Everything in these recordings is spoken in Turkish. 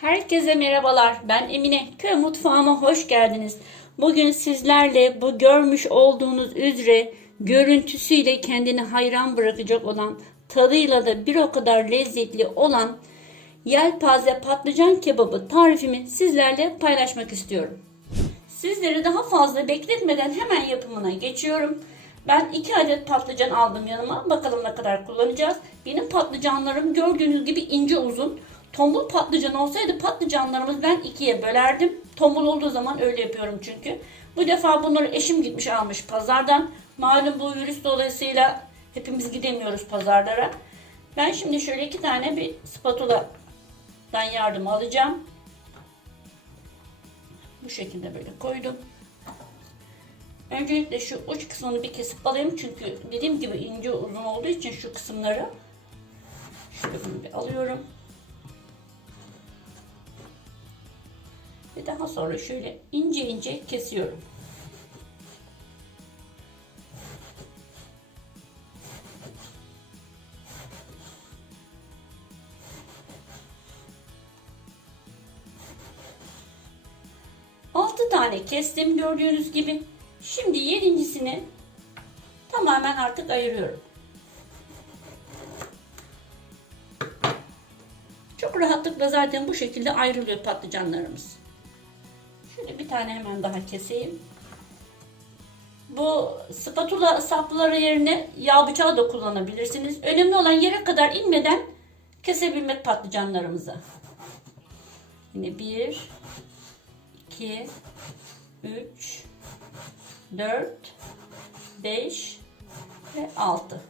Herkese merhabalar. Ben Emine. Köy mutfağıma hoş geldiniz. Bugün sizlerle bu görmüş olduğunuz üzere görüntüsüyle kendini hayran bırakacak olan, tadıyla da bir o kadar lezzetli olan yelpaze patlıcan kebabı tarifimi sizlerle paylaşmak istiyorum. Sizleri daha fazla bekletmeden hemen yapımına geçiyorum. Ben 2 adet patlıcan aldım yanıma. Bakalım ne kadar kullanacağız. Benim patlıcanlarım gördüğünüz gibi ince uzun. Tombul patlıcan olsaydı patlıcanlarımız ben ikiye bölerdim. Tombul olduğu zaman öyle yapıyorum çünkü. Bu defa bunları eşim gitmiş almış pazardan. Malum bu virüs dolayısıyla hepimiz gidemiyoruz pazarlara. Ben şimdi şöyle iki tane bir spatula'dan yardım alacağım. Bu şekilde böyle koydum. Öncelikle şu uç kısmını bir kesip alayım çünkü dediğim gibi ince uzun olduğu için şu kısımları şöyle bunu bir alıyorum. Ve daha sonra şöyle ince ince kesiyorum. Altı tane kestim gördüğünüz gibi. Şimdi yedincisini tamamen artık ayırıyorum. Çok rahatlıkla zaten bu şekilde ayrılıyor patlıcanlarımız. Şöyle bir tane hemen daha keseyim. Bu spatula sapları yerine yağ bıçağı da kullanabilirsiniz. Önemli olan yere kadar inmeden kesebilmek patlıcanlarımızı. Yine bir, iki, üç, 4, 5 ve 6.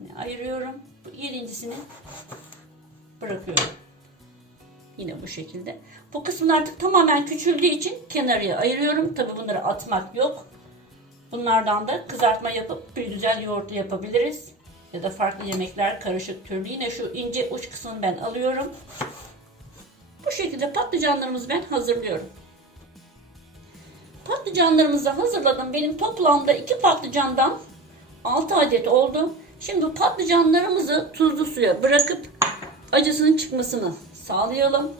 Yine ayırıyorum. Yedincisini bırakıyorum. Yine bu şekilde. Bu kısmın artık tamamen küçüldüğü için kenarıya ayırıyorum. Tabi bunları atmak yok. Bunlardan da kızartma yapıp bir güzel yoğurtlu yapabiliriz. Ya da farklı yemekler karışık türlü. Yine şu ince uç kısmını ben alıyorum. Bu şekilde patlıcanlarımızı ben hazırlıyorum. Patlıcanlarımızı hazırladım. Benim toplamda iki patlıcandan 6 adet oldu. Şimdi patlıcanlarımızı tuzlu suya bırakıp acısının çıkmasını sağlayalım.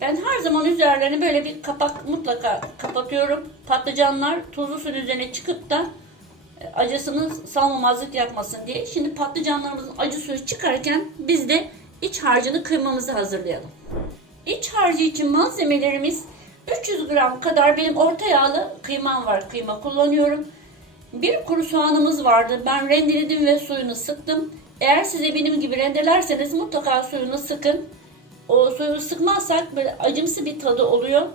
Ben her zaman üzerlerini böyle bir kapak mutlaka kapatıyorum. Patlıcanlar tuzlu suyun üzerine çıkıp da acısını salmamazlık yapmasın diye. Şimdi patlıcanlarımızın acı suyu çıkarken biz de iç harcını kıymamızı hazırlayalım. İç harcı için malzemelerimiz 300 gram kadar benim orta yağlı kıymam var. Kıyma kullanıyorum. Bir kuru soğanımız vardı. Ben rendeledim ve suyunu sıktım. Eğer size benim gibi rendelerseniz mutlaka suyunu sıkın. O suyunu sıkmazsak böyle acımsı bir tadı oluyor.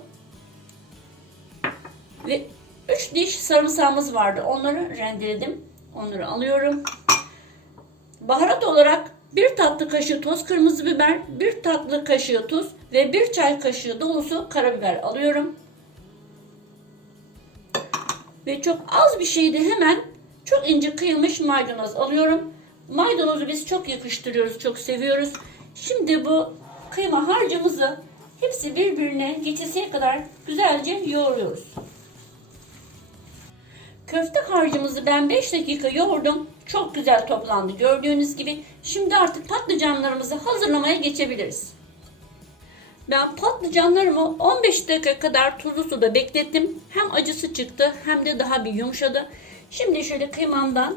Ve 3 diş sarımsağımız vardı. Onları rendeledim. Onları alıyorum. Baharat olarak 1 tatlı kaşığı toz kırmızı biber, 1 tatlı kaşığı tuz ve 1 çay kaşığı dolusu karabiber alıyorum. Ve çok az bir şeyde hemen çok ince kıyılmış maydanoz alıyorum. Maydanozu biz çok yakıştırıyoruz, çok seviyoruz. Şimdi bu kıyma harcımızı hepsi birbirine geçesiye kadar güzelce yoğuruyoruz. Köfte harcımızı ben 5 dakika yoğurdum. Çok güzel toplandı gördüğünüz gibi. Şimdi artık patlıcanlarımızı hazırlamaya geçebiliriz. Ben patlıcanlarımı 15 dakika kadar tuzlu suda beklettim. Hem acısı çıktı hem de daha bir yumuşadı. Şimdi şöyle kıymamdan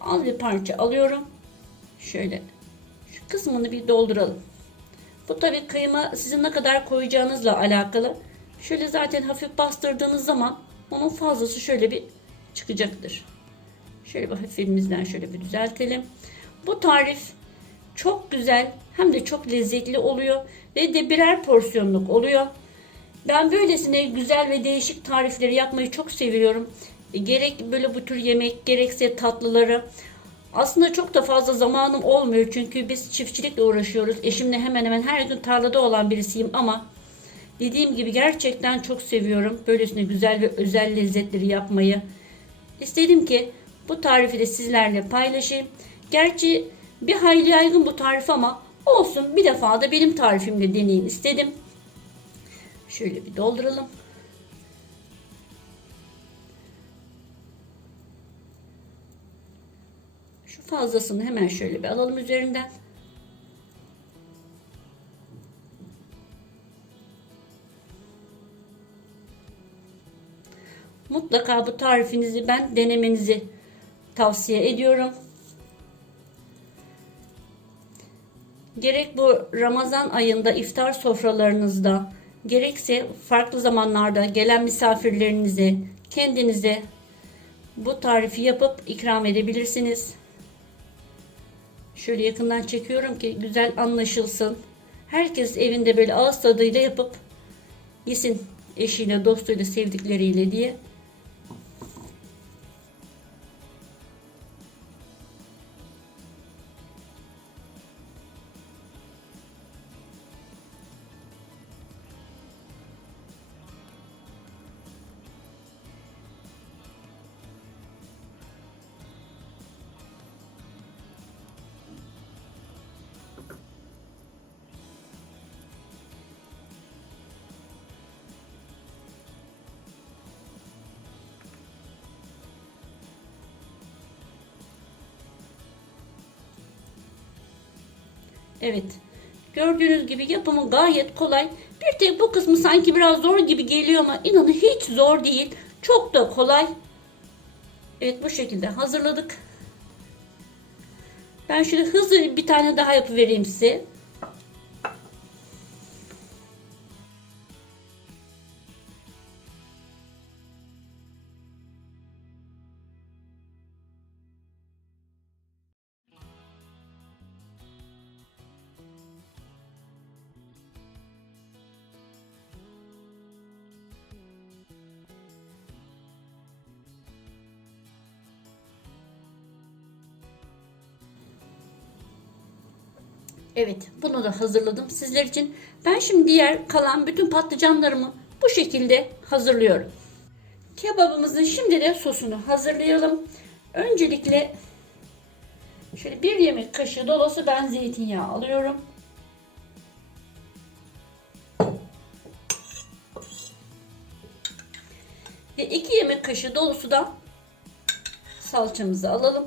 az bir parça alıyorum. Şöyle şu kısmını bir dolduralım. Bu tabi kıyma sizin ne kadar koyacağınızla alakalı. Şöyle zaten hafif bastırdığınız zaman onun fazlası şöyle bir çıkacaktır. Şöyle bir hafif elimizden şöyle bir düzeltelim. Bu tarif çok güzel hem de çok lezzetli oluyor ve de birer porsiyonluk oluyor. Ben böylesine güzel ve değişik tarifleri yapmayı çok seviyorum. Gerek böyle bu tür yemek gerekse tatlıları. Aslında çok da fazla zamanım olmuyor çünkü biz çiftçilikle uğraşıyoruz. Eşimle hemen hemen her gün tarlada olan birisiyim ama dediğim gibi gerçekten çok seviyorum. Böylesine güzel ve özel lezzetleri yapmayı. İstedim ki bu tarifi de sizlerle paylaşayım. Gerçi Bir hayli yaygın bu tarif ama olsun bir defa da benim tarifimle deneyin istedim. Şöyle bir dolduralım. Şu fazlasını hemen şöyle bir alalım üzerinden. Mutlaka bu tarifinizi ben denemenizi tavsiye ediyorum. Gerek bu Ramazan ayında iftar sofralarınızda, gerekse farklı zamanlarda gelen misafirlerinize, kendinize bu tarifi yapıp ikram edebilirsiniz. Şöyle yakından çekiyorum ki güzel anlaşılsın. Herkes evinde böyle ağız tadıyla yapıp yesin eşiyle, dostuyla, sevdikleriyle diye. Evet. Gördüğünüz gibi yapımı gayet kolay. Bir tek bu kısmı sanki biraz zor gibi geliyor ama inanın hiç zor değil. Çok da kolay. Evet bu şekilde hazırladık. Ben şöyle hızlı bir tane daha yapıvereyim size. Evet, bunu da hazırladım sizler için. Ben şimdi diğer kalan bütün patlıcanlarımı bu şekilde hazırlıyorum. Kebabımızın şimdi de sosunu hazırlayalım. Öncelikle şöyle bir yemek kaşığı dolusu ben zeytinyağı alıyorum. Ve iki yemek kaşığı dolusu da salçamızı alalım.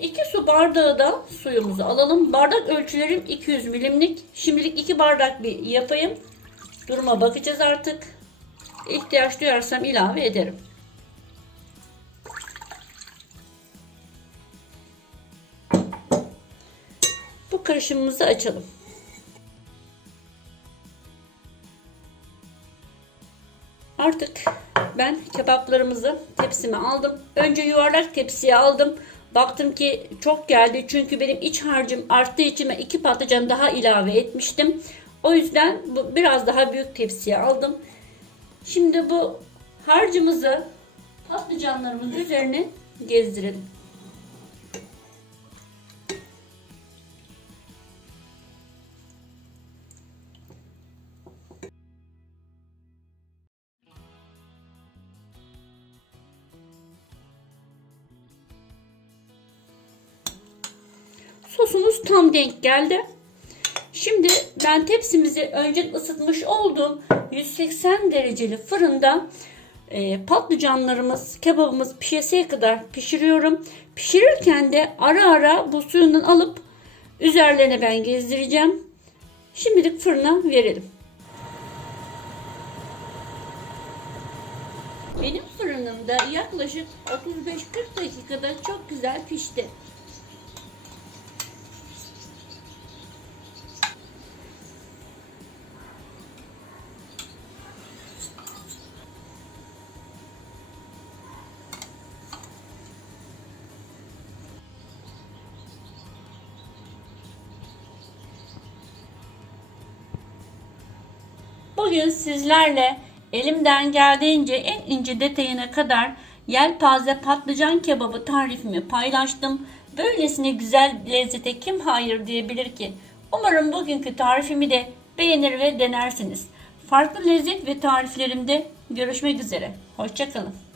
2 su bardağı da suyumuzu alalım. Bardak ölçülerim 200 milimlik. Şimdilik 2 bardak bir yapayım. Duruma bakacağız artık. İhtiyaç duyarsam ilave ederim. Bu karışımımızı açalım. Artık ben kebaplarımızı tepsime aldım. Önce yuvarlak tepsiye aldım. Baktım ki çok geldi çünkü benim iç harcım arttığı için ben iki patlıcan daha ilave etmiştim. O yüzden bu biraz daha büyük tepsiye aldım. Şimdi bu harcımızı patlıcanlarımızın üzerine gezdirelim. Sosumuz tam denk geldi. Şimdi ben tepsimizi önce ısıtmış olduğum 180 dereceli fırında e, patlıcanlarımız, kebabımız pişeseye kadar pişiriyorum. Pişirirken de ara ara bu suyundan alıp üzerlerine ben gezdireceğim. Şimdilik fırına verelim. Benim fırınımda yaklaşık 35-40 dakikada çok güzel pişti. Bugün sizlerle elimden geldiğince en ince detayına kadar yelpaze patlıcan kebabı tarifimi paylaştım. Böylesine güzel lezzete kim hayır diyebilir ki? Umarım bugünkü tarifimi de beğenir ve denersiniz. Farklı lezzet ve tariflerimde görüşmek üzere. Hoşçakalın.